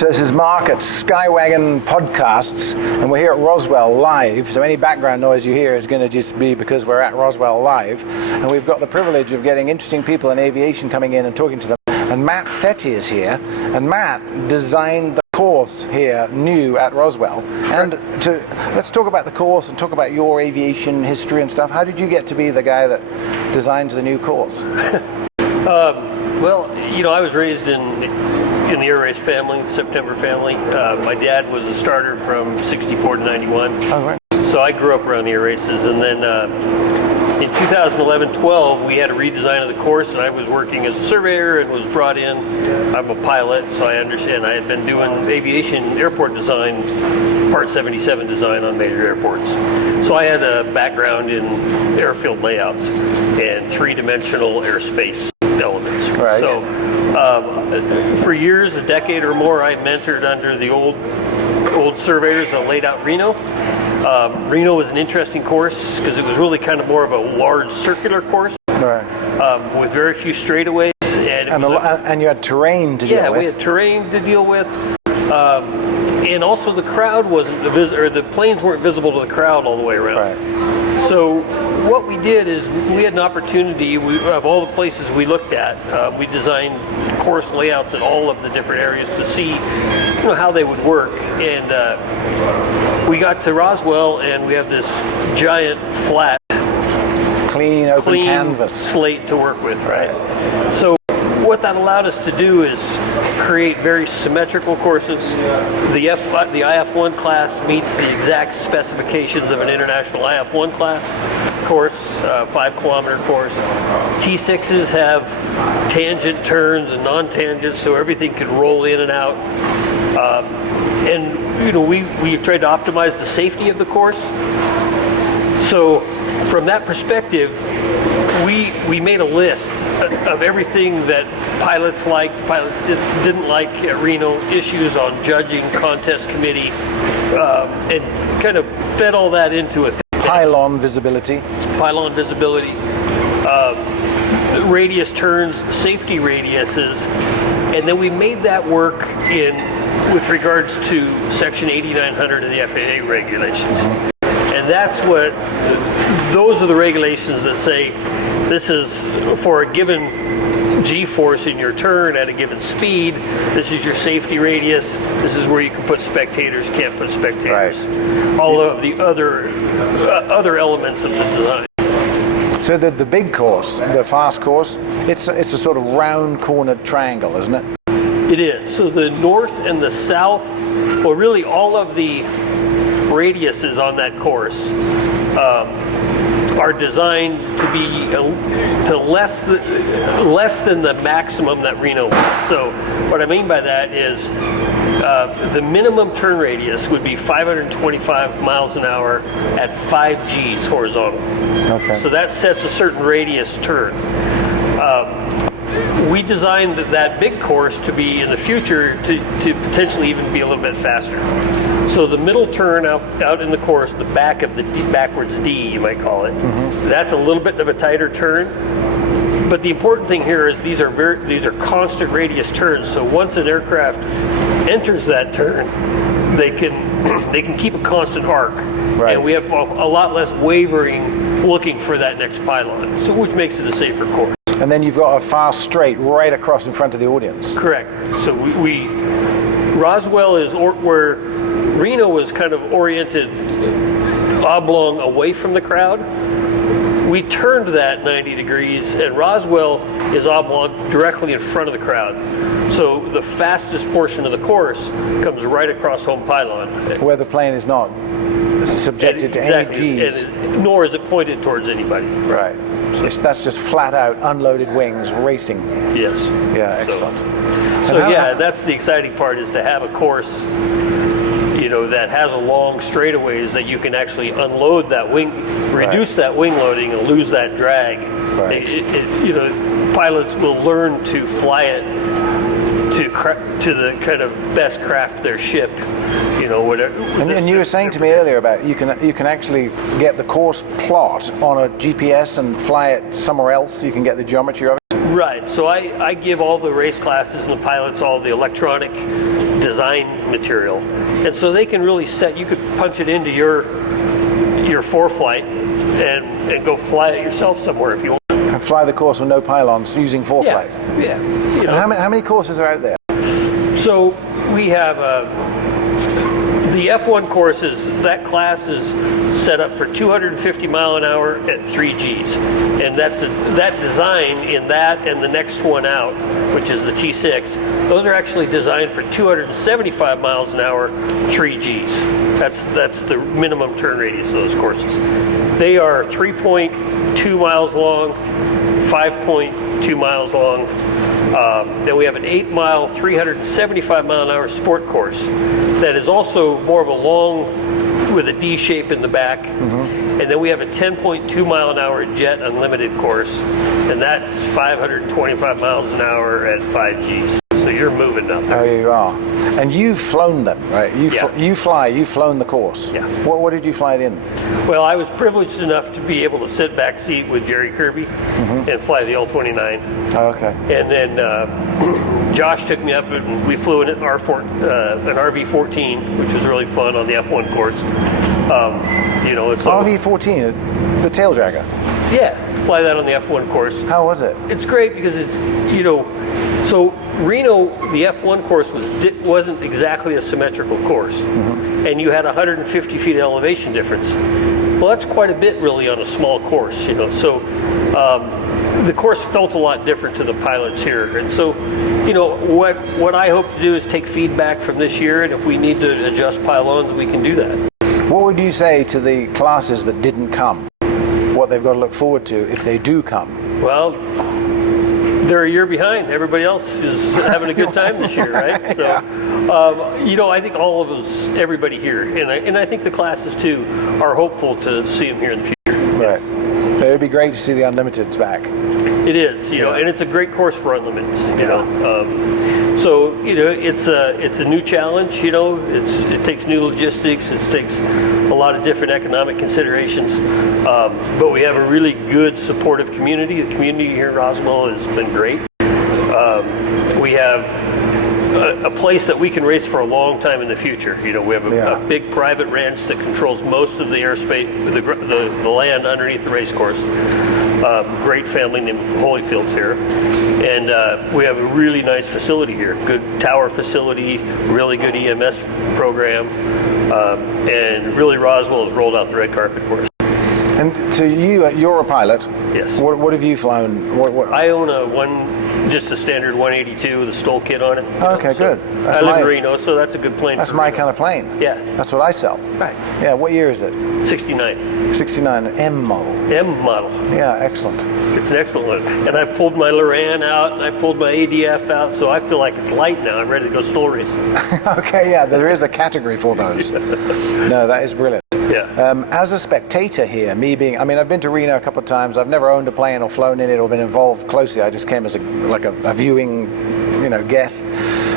So this is Mark at Skywagon Podcasts, and we're here at Roswell live. So any background noise you hear is going to just be because we're at Roswell live. And we've got the privilege of getting interesting people in aviation coming in and talking to them. And Matt Setty is here, and Matt designed the course here new at Roswell. And let's talk about the course and talk about your aviation history and stuff. How did you get to be the guy that designs the new course? Well, you know, I was raised in the air race family, September family. My dad was a starter from 64 to 91. Oh, right. So I grew up around the air races, and then in 2011-12 we had a redesign of the course, and I was working as a surveyor and was brought in. I'm a pilot, so I understand. I had been doing aviation airport design, Part 77 design on major airports. So I had a background in airfield layouts and three-dimensional airspace elements. Right. So for years, a decade or more, I mentored under the old surveyors that laid out Reno. Reno was an interesting course because it was really kind of more of a large circular course, Right. With very few straightaways. And you had terrain to deal with. Yeah, we had terrain to deal with. And also the crowd wasn't, the planes weren't visible to the crowd all the way around. Right. So what we did is we had an opportunity, of all the places we looked at, we designed course layouts in all of the different areas to see how they would work. And we got to Roswell, and we have this giant flat, Clean canvas slate to work with, right? So what that allowed us to do is create very symmetrical courses. The IF1 class meets the exact specifications of an international IF1 class course, 5-kilometer course. T6s have tangent turns and non-tangent, so everything can roll in and out. And we tried to optimize the safety of the course. So from that perspective, we made a list of everything that pilots liked, pilots didn't like at Reno, issues on judging, contest committee, and kind of fed all that into a pylon visibility, radius turns, safety radiuses, and then we made that work with regards to Section 8900 of the FAA regulations. And those are the regulations that say this is for a given G-force in your turn at a given speed. This is your safety radius. This is where you can put spectators, can't put spectators. Right. All of the other elements of the design. So the big course, the fast course, it's a sort of round-cornered triangle, isn't it? It is. So the north and the south, well, really all of the radiuses on that course are designed to be to less than the maximum that Reno was. So what I mean by that is the minimum turn radius would be 525 miles an hour at 5 Gs horizontal. Okay. So that sets a certain radius turn. We designed that big course to be in the future to potentially even be a little bit faster. So the middle turn out in the course, the back of the backwards D, you might call it, that's a little bit of a tighter turn. But the important thing here is these are constant radius turns. So once an aircraft enters that turn, they can keep a constant arc, right. And we have a lot less wavering looking for that next pylon, so which makes it a safer course. And then you've got a fast straight right across in front of the audience. Correct. So Roswell is where Reno was kind of oriented oblong away from the crowd. We turned that 90 degrees, and Roswell is oblong directly in front of the crowd. So the fastest portion of the course comes right across home pylon. Where the plane is not subjected to any Gs. Nor is it pointed towards anybody. Right. So that's just flat out unloaded wings racing. Yes. Yeah, excellent. So that's the exciting part, is to have a course that has a long straightaways that you can actually unload that wing, reduce that wing loading and lose that drag. Right. Pilots will learn to fly it to the kind of best craft their ship, whatever. And you were saying to me earlier about you can actually get the course plot on a GPS and fly it somewhere else. You can get the geometry of it. Right. So I give all the race classes and the pilots all the electronic design material, and so they can really set. You could punch it into your ForeFlight and go fly it yourself somewhere if you want. And fly the course with no pylons using ForeFlight. Yeah. You know. And how many courses are out there? So we have the F1 courses. That class is set up for 250 mile an hour at 3 Gs, and that design in that and the next one out, which is the T6. Those are actually designed for 275 miles an hour, 3 Gs. That's the minimum turn radius of those courses. They are 3.2 miles long, 5.2 miles long. Then we have an 8-mile, 375 mile an hour sport course that is also more of a long, with a D shape in the back. Mm-hmm. And then we have a 10.2 mile an hour jet unlimited course, and that's 525 miles an hour at 5 Gs. So you're moving up there. Oh, you are. And you've flown them, right? You've flown the course. Yeah. What did you fly it in? Well, I was privileged enough to be able to sit back seat with Jerry Kirby and fly the L-29. Oh, okay. And then Josh took me up and we flew an RV-14, which was really fun on the F1 course. It's RV-14, the tail dragger. Yeah, fly that on the F1 course. How was it? It's great because it's, so Reno, the F1 course wasn't exactly a symmetrical course, and you had 150 feet of elevation difference. Well, that's quite a bit really on a small course, So the course felt a lot different to the pilots here, and so what I hope to do is take feedback from this year, and if we need to adjust pylons, we can do that. What would you say to the classes that didn't come? What they've got to look forward to if they do come? Well, they're a year behind. Everybody else is having a good time this year, right? So, I think all of us, everybody here, and I think the classes too, are hopeful to see them here in the future. Right. It would be great to see the Unlimiteds back. It is, and it's a great course for Unlimiteds. It's a new challenge. It takes new logistics. It takes a lot of different economic considerations. But we have a really good, supportive community. The community here in Roswell has been great. We have a place that we can race for a long time in the future. We have a big private ranch that controls most of the airspace, the land underneath the race course. Great family named Holyfield's here, and we have a really nice facility here. Good tower facility, really good EMS program, and really Roswell has rolled out the red carpet for us. And so you're a pilot. Yes. What have you flown? What? I own just a standard 182 with a STOL kit on it. Okay, good. I live in Reno, so that's a good plane. That's my kind of plane. Yeah. That's what I sell. Right. Yeah, what year is it? 69. 69, M model. M model. Yeah, excellent. It's an excellent one. And I pulled my Loran out, and I pulled my ADF out, so I feel like it's light now. I'm ready to go STOL racing. Okay, yeah, there is a category for those. No, that is brilliant. Yeah. As a spectator here, I've been to Reno a couple of times. I've never owned a plane or flown in it or been involved closely. I just came as a viewing, guest.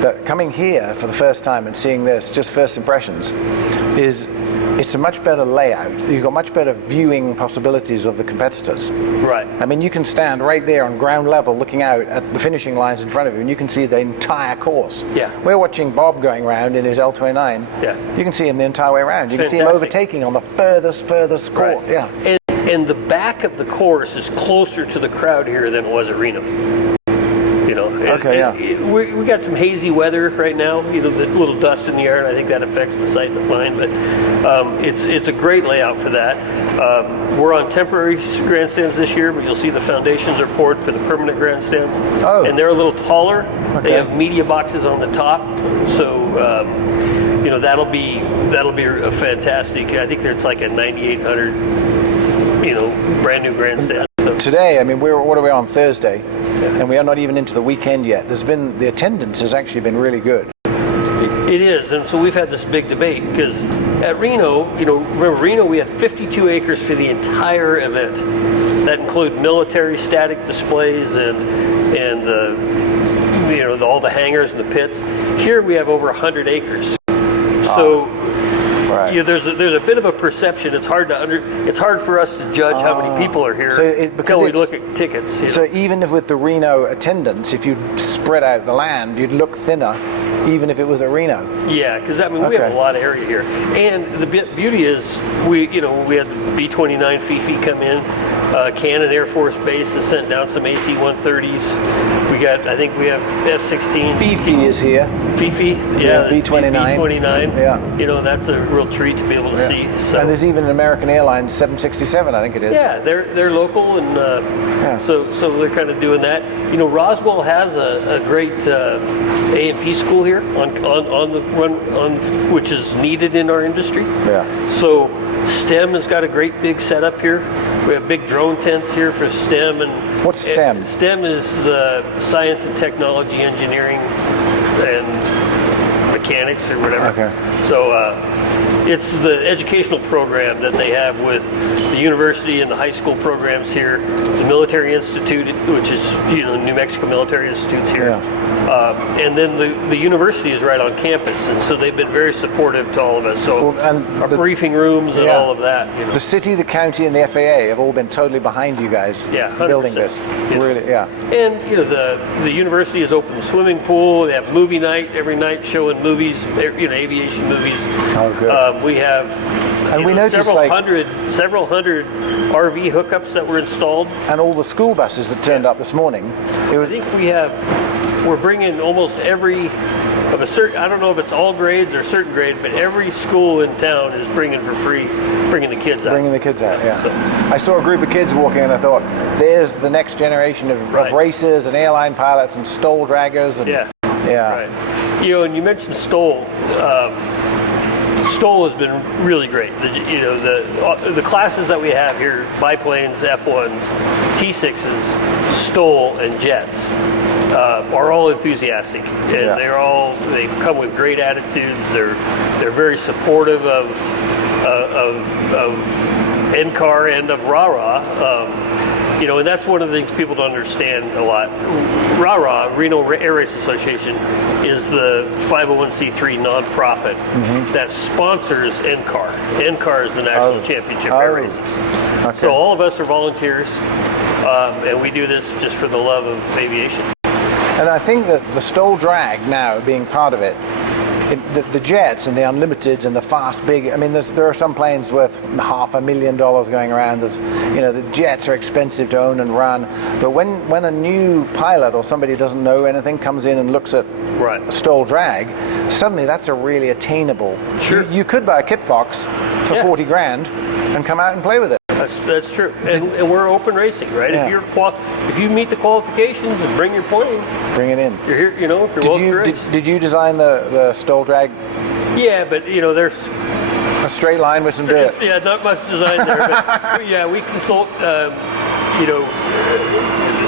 But coming here for the first time and seeing this, just first impressions, it's a much better layout. You've got much better viewing possibilities of the competitors. Right. I mean, you can stand right there on ground level looking out at the finishing lines in front of you, and you can see the entire course. Yeah. We're watching Bob going around in his L29. Yeah. You can see him the entire way around. You can see him overtaking on the furthest course. Right. Yeah. And the back of the course is closer to the crowd here than it was at Reno. We got some hazy weather right now, the little dust in the air, and I think that affects the sight of the plane, but it's a great layout for that. We're on temporary grandstands this year, but you'll see the foundations are poured for the permanent grandstands. Oh. And they're a little taller. Okay. They have media boxes on the top, so that'll be a fantastic. I think it's like a 9,800 brand new grandstand. Today, what are we on, Thursday? And we are not even into the weekend yet. The attendance has actually been really good. It is, and so we've had this big debate because at Reno, remember Reno, we had 52 acres for the entire event. That include military static displays and all the hangars and the pits. Here we have over 100 acres. So Right. there's a bit of a perception. It's hard for us to judge how many people are here until we look at tickets. So even if with the Reno attendance, if you spread out the land, you'd look thinner, even if it was a Reno. Yeah, because we have a lot of area here, and the beauty is we had the B-29 Fifi come in. Cannon Air Force Base has sent down some AC-130s. I think we have F-16. Fifi is here. Fifi, yeah, B-29. B-29. Yeah. That's a real treat to be able to see. So. And there's even an American Airlines 767, I think it is. Yeah, they're local, and so they're kind of doing that. Roswell has a great A&P school here on the run, which is needed in our industry. Yeah. So STEM has got a great big setup here. We have big drone tents here for STEM. And what's STEM? STEM is the science and technology, engineering, and mechanics or whatever. Okay. So it's the educational program that they have with the university and the high school programs here, the Military Institute, which is New Mexico Military Institute's here, and then the university is right on campus, and so they've been very supportive to all of us. So our briefing rooms and all of that. The city, the county, and the FAA have all been totally behind you guys building this. Yeah. Really, yeah. And the university has opened a swimming pool. They have movie night every night showing movies, aviation movies. Oh, good. We have and we noticed several hundred RV hookups that were installed, and all the school buses that turned up this morning. I think we're bringing almost every of a certain, I don't know if it's all grades or certain grade, but every school in town is bringing the kids out. Bringing the kids out, yeah. So, I saw a group of kids walking and I thought, there's the next generation of racers and airline pilots and stole draggers. And, yeah. Right. And you mentioned Stoll. Stoll has been really great. The classes that we have here, biplanes, F1s, T6s, Stoll, and jets, are all enthusiastic, and they come with great attitudes. They're very supportive of NCAR and of RARA. And that's one of the things people don't understand a lot. RARA, Reno Air Race Association, is the 501c3 nonprofit that sponsors NCAR. NCAR is the National Championship Air Races. Okay. So all of us are volunteers, and we do this just for the love of aviation. And I think that the Stoll drag now being part of it, the jets and the unlimiteds and the fast big, there are some planes worth $500,000 going around. The jets are expensive to own and run, but when a new pilot or somebody who doesn't know anything comes in and looks at a Stoll drag, suddenly that's a really attainable. Sure. You could buy a Kit Fox for $40,000 and come out and play with it. That's true, and we're open racing, right? Yeah. If you meet the qualifications and bring your plane, bring it in. You're here, you're welcome to race. Did you design the Stoll drag? Yeah, but there's a straight line with some dirt. Yeah, not much design there, but yeah, we consult.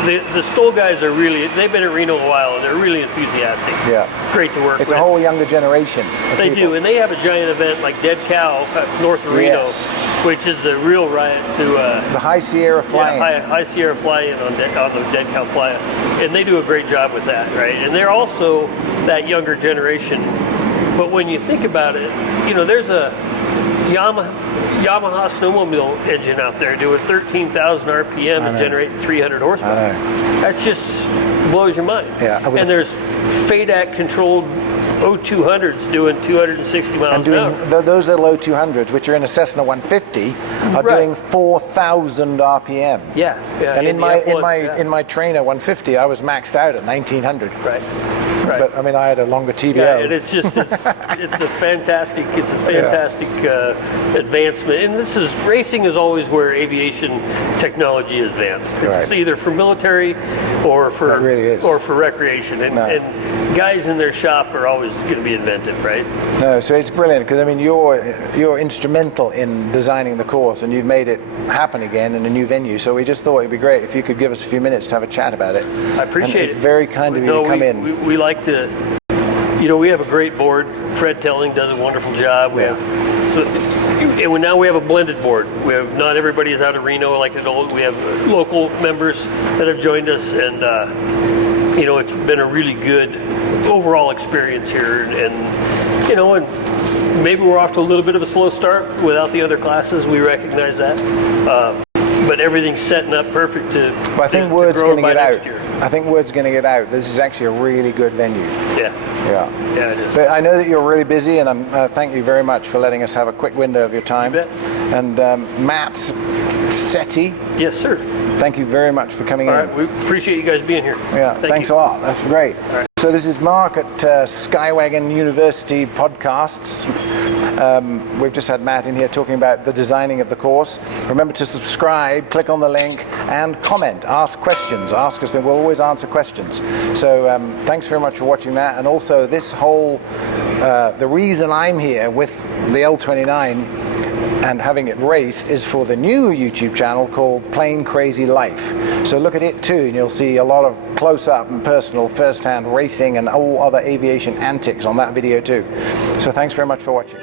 The Stoll guys they've been at Reno a while, and they're really enthusiastic. Yeah. Great to work with. It's a whole younger generation. They do, and they have a giant event like Dead Cow north of Reno, which is a real riot to... the High Sierra fly-in. Yeah, High Sierra fly-in on the Dead Cow Playa. And they do a great job with that, right? And they're also that younger generation. But when you think about it, there's a Yamaha snowmobile engine out there doing 13,000 RPM and generating 300 horsepower. That just blows your mind. Yeah, and there's FADAC controlled O200s doing 260 miles an hour. Those little O200s, which are in a Cessna 150, are doing 4,000 RPM. Yeah. And in my Trainer 150, I was maxed out at 1,900. Right. But I had a longer TBO. Yeah, and it's a fantastic advancement. And racing is always where aviation technology is advanced. It's either for military or for recreation. And guys in their shop are always going to be inventive, right? No, so it's brilliant because you're instrumental in designing the course, and you've made it happen again in a new venue. So we just thought it'd be great if you could give us a few minutes to have a chat about it. I appreciate it. It's very kind of you to come in. We like to, we have a great board. Fred Telling does a wonderful job. Now we have a blended board. We have not everybody is out of Reno like it old. We have local members that have joined us, and you know, it's been a really good overall experience here, and you know, and maybe we're off to a little bit of a slow start without the other classes. We recognize that, but everything's setting up perfect to. But I think word's going to get out. I think word's going to get out. This is actually a really good venue. Yeah. Yeah. Yeah, it is. But I know that you're really busy, and I'm thank you very much for letting us have a quick window of your time. You bet. And Matt Setty. Yes, sir. Thank you very much for coming All in. right, we appreciate you guys being here. Yeah, thanks a lot. That's great. All right. So this is Mark at Skywagon University Podcasts. We've just had Matt in here talking about the designing of the course. Remember to subscribe, click on the link, and comment. Ask questions. Ask us, and we'll always answer questions. So thanks very much for watching that. And also this whole, the reason I'm here with the L29 and having it raced is for the new YouTube channel called Plain Crazy Life. So look at it too, and you'll see a lot of close-up and personal first-hand racing and all other aviation antics on that video too. So thanks very much for watching.